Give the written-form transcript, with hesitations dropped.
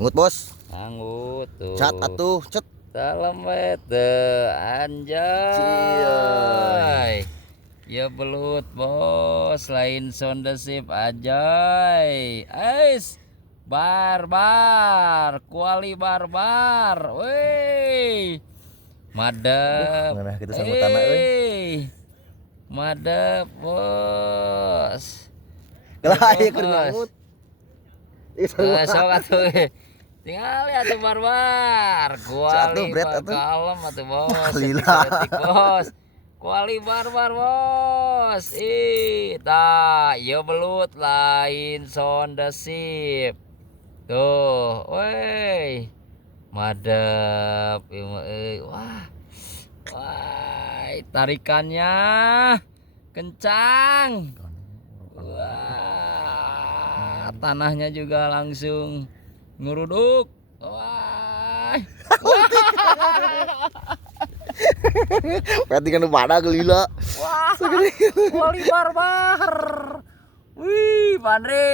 Ngut bos. Anggut tuh. Cat atuh, cet. Salam wete anjay. Ya belut bos, lain sonda sip ajay. Ais. Barbar, kuali barbar. Weh. Madep. Ngeunah kitu sangutana euy. Madep bos. Kalah aya keur ngangut. Sok atuh. Tinggal ya tuh barbar. Kuali kalem atuh bos. Detik bos. Kuali barbar bos. Ih, tah ieu belut lain sonda sip. Tuh, weh. Madep euy. Wah. Wah, tarikannya kencang. Wah, tanahnya juga langsung nguruduk. Wah. Berarti kan pada gelila. Wah. Kuali barbar. Wih, Pandre.